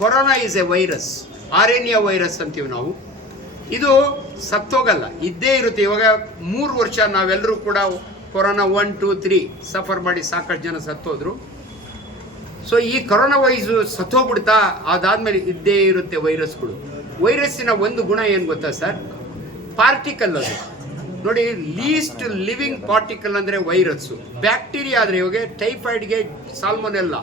Corona is a virus R N A virus ಅಂತೀವಿ ನಾವು. ಇದು ಸತ್ತೋಗಲ್ಲ, ಇದ್ದೇ ಇರುತ್ತೆ. ಇವಾಗ ಮೂರು ವರ್ಷ ನಾವೆಲ್ಲರೂ ಕೂಡ corona one two three suffer ಮಾಡಿ ಸಾಕಷ್ಟು ಜನ ಸತ್ತೋದ್ರು. ಸೊ ಈ ಕೊರೋನಾ ವೈಸ್ ಸತ್ತೋಗ್ಬಿಡ್ತಾ, ಅದಾದ್ಮೇಲೆ ಇದ್ದೇ ಇರುತ್ತೆ ವೈರಸ್ಗಳು ವೈರಸ್ಸಿನ ಒಂದು ಗುಣ ಏನು ಗೊತ್ತಾ ಸರ್? ಪಾರ್ಟಿಕಲ್ ಅದು. ನೋಡಿ ಲೀಸ್ಟ್ ಲಿವಿಂಗ್ ಪಾರ್ಟಿಕಲ್ ಅಂದರೆ ವೈರಸ್ಸು ಬ್ಯಾಕ್ಟೀರಿಯಾ ಆದರೆ ಇವಾಗ ಟೈಫಾಯ್ಡ್ಗೆ ಸಾಲ್ಮೊನೆಲ್ಲ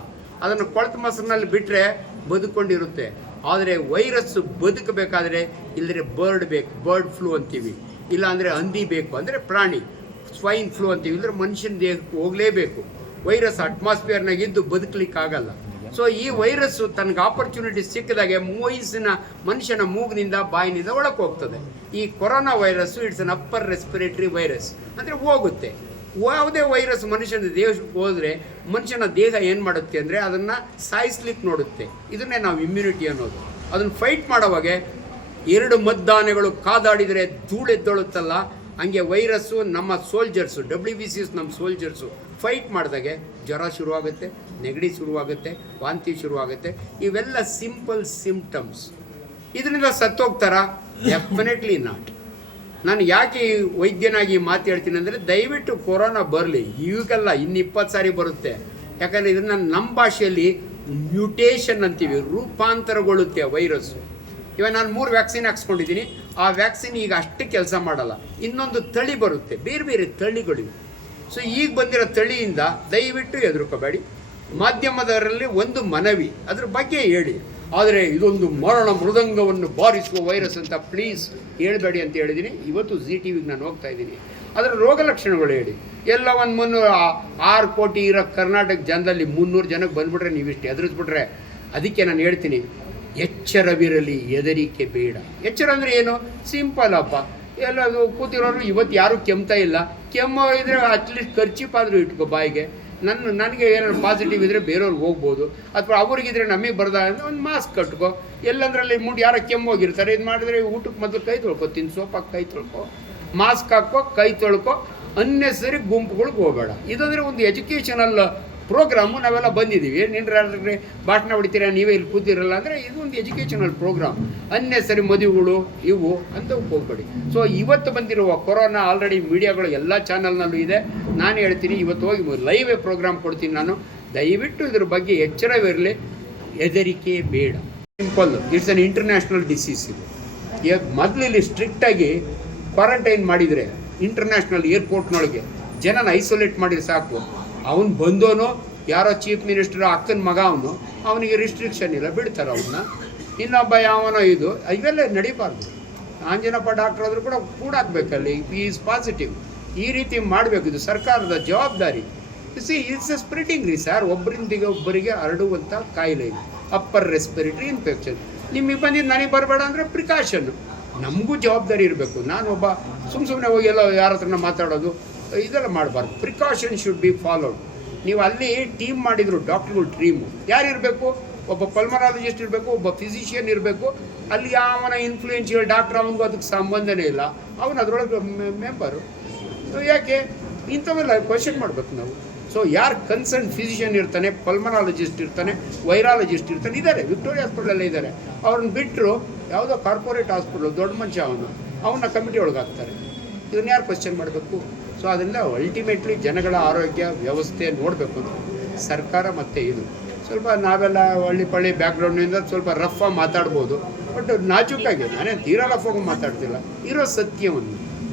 ಅದನ್ನು ಕೊಳತು ಮೊಸರಿನಲ್ಲಿ ಬಿಟ್ಟರೆ ಬದುಕೊಂಡಿರುತ್ತೆ. ಆದರೆ ವೈರಸ್ ಬದುಕಬೇಕಾದ್ರೆ ಇಲ್ಲದ್ರೆ ಬರ್ಡ್ ಬೇಕು ಬರ್ಡ್ ಫ್ಲೂ ಅಂತೀವಿ. ಇಲ್ಲಾಂದರೆ ಹಂದಿ ಬೇಕು ಅಂದರೆ ಪ್ರಾಣಿ ಸ್ವೈನ್ ಫ್ಲೂ ಅಂತೀವಿ. ಇಲ್ಲದ್ರೆ ಮನುಷ್ಯನ ದೇಹಕ್ಕೆ ಹೋಗಲೇಬೇಕು. ವೈರಸ್ ಅಟ್ಮಾಸ್ಫಿಯರ್ನಾಗ ಇದ್ದು ಬದುಕಲಿಕ್ಕಾಗಲ್ಲ ಸೊ ಈ ವೈರಸ್ ತನಗೆ ಆಪರ್ಚುನಿಟಿ ಸಿಕ್ಕಿದಾಗೆ ವಯಸ್ಸಿನ ಮನುಷ್ಯನ ಮೂಗಿನಿಂದ ಬಾಯಿನಿಂದ ಒಳಕ್ಕೆ ಹೋಗ್ತದೆ. ಈ corona virus it's an upper respiratory virus ಅಂದರೆ ಹೋಗುತ್ತೆ. ಯಾವುದೇ ವೈರಸ್ ಮನುಷ್ಯನ ದೇಹಕ್ಕೆ ಹೋದರೆ ಮನುಷ್ಯನ ದೇಹ ಏನು ಮಾಡುತ್ತೆ ಅಂದರೆ ಅದನ್ನು ಸಾಯಿಸ್ಲಿಕ್ಕೆ ನೋಡುತ್ತೆ. ಇದನ್ನೇ ನಾವು ಇಮ್ಯುನಿಟಿ ಅನ್ನೋದು. ಅದನ್ನು ಫೈಟ್ ಮಾಡೋವಾಗ ಎರಡು ಮದ್ದಾನೆಗಳು ಕಾದಾಡಿದರೆ ಧೂಳೆದ್ದೊಳುತ್ತಲ್ಲ ಹಂಗೆ ವೈರಸ್ಸು ನಮ್ಮ soldiers W B C S ನಮ್ಮ ಸೋಲ್ಜರ್ಸು ಫೈಟ್ ಮಾಡಿದಾಗೆ ಜ್ವರ ಶುರುವಾಗುತ್ತೆ, ನೆಗಡಿ ಶುರುವಾಗುತ್ತೆ, ವಾಂತಿ ಶುರುವಾಗುತ್ತೆ. ಇವೆಲ್ಲ ಸಿಂಪಲ್ ಸಿಂಪ್ಟಮ್ಸ್ ಇದರಿಂದ ಸತ್ತೋಗ್ತಾರಾ? ಡೆಫಿನೆಟ್ಲಿ ನಾಟ್ ನಾನು ಯಾಕೆ ವೈದ್ಯನಾಗಿ ಮಾತು ಹೇಳ್ತೀನಿ ಅಂದರೆ ದಯವಿಟ್ಟು ಕೊರೋನಾ ಬರಲಿ. ಈಗಲ್ಲ ಇನ್ನು ಇಪ್ಪತ್ತು ಸಾರಿ ಬರುತ್ತೆ. ಯಾಕಂದರೆ ಇದನ್ನು ನಮ್ಮ ಭಾಷೆಯಲ್ಲಿ ಮ್ಯೂಟೇಷನ್ ಅಂತೀವಿ, ರೂಪಾಂತರಗೊಳ್ಳುತ್ತೆ ವೈರಸ್ಸು ಇವಾಗ ನಾನು ಮೂರು ವ್ಯಾಕ್ಸಿನ್ ಹಾಕ್ಸ್ಕೊಂಡಿದ್ದೀನಿ. ಆ ವ್ಯಾಕ್ಸಿನ್ ಈಗ ಅಷ್ಟು ಕೆಲಸ ಮಾಡಲ್ಲ. ಇನ್ನೊಂದು ತಳಿ ಬರುತ್ತೆ. ಬೇರೆ ಬೇರೆ ತಳಿಗಳಿವೆ. ಸೊ ಈಗ ಬಂದಿರೋ ತಳಿಯಿಂದ ದಯವಿಟ್ಟು ಎದುರುಕೋಬೇಡಿ ಮಾಧ್ಯಮದವರಲ್ಲಿ ಒಂದು ಮನವಿ, ಅದ್ರ ಬಗ್ಗೆ ಹೇಳಿ. ಆದರೆ ಇದೊಂದು ಮರಣ ಮೃದಂಗವನ್ನು ಬಾರಿಸುವ ವೈರಸ್ ಅಂತ ಪ್ಲೀಸ್ ಹೇಳಬೇಡಿ ಅಂತ ಹೇಳಿದ್ದೀನಿ. ಇವತ್ತು ಜಿ ಟಿ ವಿಗೆ ನಾನು ಹೋಗ್ತಾ ಇದ್ದೀನಿ. ಅದರ ರೋಗ ಲಕ್ಷಣಗಳು ಹೇಳಿ. ಎಲ್ಲ ಒಂದು ಮುನ್ನೂರು ಆರು ಕೋಟಿ ಇರೋ ಕರ್ನಾಟಕ ಜನದಲ್ಲಿ ಮುನ್ನೂರು ಜನಕ್ಕೆ ಬಂದ್ಬಿಟ್ರೆ ನೀವಿಷ್ಟು ಎದುರಿಸ್ಬಿಟ್ರೆ ಅದಕ್ಕೆ ನಾನು ಹೇಳ್ತೀನಿ. ಎಚ್ಚರವಿರಲಿ, ಹೆದರಿಕೆ ಬೇಡ. ಎಚ್ಚರ ಅಂದರೆ ಏನು? ಸಿಂಪಲ್ ಅಪ್ಪ. ಎಲ್ಲ ಕೂತಿರೋರು ಇವತ್ತು ಯಾರೂ ಕೆಮ್ತಾ ಇಲ್ಲ. ಕೆಮ್ಮೋ ಇದ್ರೆ ಅಟ್ಲೀಸ್ಟ್ ಖರ್ಚಿಪಾದರೂ ಇಟ್ಕೋ ಬಾಯಿಗೆ. ನನ್ನ ನನಗೆ ಏನಾದ್ರು ಪಾಸಿಟಿವ್ ಇದ್ದರೆ ಬೇರೆಯವ್ರಿಗೆ ಹೋಗ್ಬೋದು. ಅಥವಾ ಅವರಿಗಿದ್ರೆ ನಮಗೆ ಬರ್ದ ಅಂದರೆ ಒಂದು ಮಾಸ್ಕ್ ಕಟ್ಕೊ. ಎಲ್ಲಂದ್ರಲ್ಲಿ ಮುಟ್ಟಿ ಯಾರೋ ಕೆಮ್ಮೋಗಿರ್ತಾರೆ. ಇದು ಮಾಡಿದ್ರೆ ಊಟಕ್ಕೆ ಮೊದಲು ಕೈ ತೊಳ್ಕೊ ತಿನ್ನು ಸೋಪಾಗಿ ಕೈ ತೊಳ್ಕೊ. ಮಾಸ್ಕ್ ಹಾಕೋ, ಕೈ ತೊಳ್ಕೊ. ಅನ್ನೆಸರಿ ಗುಂಪುಗಳಿಗೆ ಹೋಗಬೇಡ. ಇದಂದರೆ ಒಂದು ಎಜುಕೇಷನಲ್ ಪ್ರೋಗ್ರಾಮು ನಾವೆಲ್ಲ ಬಂದಿದ್ದೀವಿ. ನಿನ್ನೆ ಭಾಷಣ ಹೊಡಿತೀರಾ, ನೀವೇ ಇಲ್ಲಿ ಕೂತಿರಲ್ಲ ಅಂದರೆ ಇದು ಒಂದು ಎಜುಕೇಷನಲ್ ಪ್ರೋಗ್ರಾಮ್ ಅನ್ನೆಸರಿ ಮದುವೆಗಳು ಇವು ಅಂತ ಹೋಗ್ಬೇಡಿ. ಸೊ ಇವತ್ತು ಬಂದಿರುವ ಕೊರೋನಾ ಆಲ್ರೆಡಿ ಮೀಡಿಯಾಗಳು ಎಲ್ಲ ಚಾನಲ್ನಲ್ಲೂ ಇದೆ. ನಾನು ಹೇಳ್ತೀನಿ, ಇವತ್ತು ಹೋಗಿ ಲೈವ್ ಪ್ರೋಗ್ರಾಮ್ ಕೊಡ್ತೀನಿ ನಾನು. ದಯವಿಟ್ಟು ಇದ್ರ ಬಗ್ಗೆ ಎಚ್ಚರವಿರಲಿ ಹೆದರಿಕೆ ಬೇಡ. Simple it's an international disease ಇದು. ಮೊದಲು ಇಲ್ಲಿ ಸ್ಟ್ರಿಕ್ಟಾಗಿ ಕ್ವಾರಂಟೈನ್ ಮಾಡಿದರೆ ಇಂಟರ್ನ್ಯಾಷನಲ್ ಏರ್ಪೋರ್ಟ್ನೊಳಗೆ ಜನನ ಐಸೋಲೇಟ್ ಮಾಡಿದ್ರೆ ಸಾಕು. ಅವನು ಬಂದವನು, ಯಾರೋ ಚೀಫ್ ಮಿನಿಸ್ಟರ್ ಅಕ್ಕನ ಮಗ ಅವನು, ಅವನಿಗೆ ರಿಸ್ಟ್ರಿಕ್ಷನ್ ಇಲ್ಲ, ಬಿಡ್ತಾರೆ ಅವನ್ನ ಇನ್ನೊಬ್ಬ ಯಾವನೋ ಇದು, ಇವೆಲ್ಲ ನಡೀಬಾರ್ದು. ಆಂಜನಪ್ಪ ಡಾಕ್ಟರ್ ಆದರೂ ಕೂಡ ಕೂಡಾಕ್ಬೇಕಲ್ಲಿ ಈಸ್ ಪಾಸಿಟಿವ್ ಈ ರೀತಿ ಮಾಡಬೇಕು, ಇದು ಸರ್ಕಾರದ ಜವಾಬ್ದಾರಿ. ಸಿ ಇಟ್ಸ್ ಎ ಸ್ಪ್ರೆಡಿಂಗ್ ರೀ ಸರ್ ಒಬ್ಬರಿಂದಿಗೆ ಒಬ್ಬರಿಗೆ ಹರಡುವಂಥ ಕಾಯಿಲೆ ಇದು. ಅಪ್ಪರ್ ರೆಸ್ಪಿರೇಟರಿ ಇನ್ಫೆಕ್ಷನ್ ನಿಮಗೆ ಬಂದಿದ್ದು ನನಗೆ ಬರಬೇಡ ಅಂದರೆ ಪ್ರಿಕಾಷನ್ ನಮಗೂ ಜವಾಬ್ದಾರಿ ಇರಬೇಕು. ನಾನು ಒಬ್ಬ ಸುಮ್ಮ ಸುಮ್ಮನೆ ಹೋಗಿ ಎಲ್ಲ ಯಾರ ಹತ್ರನ ಮಾತಾಡೋದು ಇದೆಲ್ಲ ಮಾಡಬಾರ್ದು. ಪ್ರಿಕಾಷನ್ ಶುಡ್ ಬಿ ಫಾಲೋಡ್ ನೀವು ಅಲ್ಲಿ ಟೀಮ್ ಮಾಡಿದರು ಡಾಕ್ಟ್ರುಗಳು ಯಾರು ಇರಬೇಕು? ಒಬ್ಬ ಪಲ್ಮರಾಲಜಿಸ್ಟ್ ಇರಬೇಕು, ಒಬ್ಬ ಫಿಸಿಷಿಯನ್ ಇರಬೇಕು. ಅಲ್ಲಿ ಯಾವನ ಇನ್ಫ್ಲೂಯೆನ್ಷಿಯಲ್ ಡಾಕ್ಟ್ರ್ ಅವನಿಗೂ ಅದಕ್ಕೆ ಸಂಬಂಧನೇ ಇಲ್ಲ. ಅವನು ಅದರೊಳಗೆ ಮೆಂಬರು ಯಾಕೆ? ಇಂಥವೆಲ್ಲ ಕ್ವಶನ್ ಮಾಡಬೇಕು ನಾವು. ಸೊ ಯಾರು ಕನ್ಸರ್ನ್ ಫಿಸಿಷಿಯನ್ ಇರ್ತಾನೆ ಪಲ್ಮನಾಲಜಿಸ್ಟ್ ಇರ್ತಾನೆ ವೈರಾಲಜಿಸ್ಟ್ ಇರ್ತಾನೆ ಇದ್ದಾರೆ ವಿಕ್ಟೋರಿಯಾ ಹಾಸ್ಪಿಟಲಲ್ಲೇ ಇದ್ದಾರೆ ಅವ್ರನ್ನ ಬಿಟ್ಟರು ಯಾವುದೋ ಕಾರ್ಪೊರೇಟ್ ಹಾಸ್ಪಿಟ್ಲು ದೊಡ್ಡ ಮನುಷ್ಯ ಅವನು. ಅವನ್ನ ಕಮಿಟಿ ಒಳಗಾಗ್ತಾರೆ ಇದನ್ನ ಯಾರು ಕ್ವಶನ್ ಮಾಡಬೇಕು. ಸೊ ಅದರಿಂದ ಅಲ್ಟಿಮೇಟ್ಲಿ ಜನಗಳ ಆರೋಗ್ಯ ವ್ಯವಸ್ಥೆ ನೋಡಬೇಕು ಸರ್ಕಾರ ಮತ್ತು ಇದು. ಸ್ವಲ್ಪ ನಾವೆಲ್ಲ ಹಳ್ಳಿ ಪಳ್ಳಿ ಬ್ಯಾಕ್ಗ್ರೌಂಡಿಂದ ಸ್ವಲ್ಪ ರಫ್ ಆಗಿ ಮಾತಾಡ್ಬೋದು. ಬಟ್ ನಾಜೂಕಾಗಿ, ನಾನೇನು ತೀರಾ ರಫ್ ಮಾತಾಡ್ತಿಲ್ಲ. ಇರೋ ಸತ್ಯವನ್ನು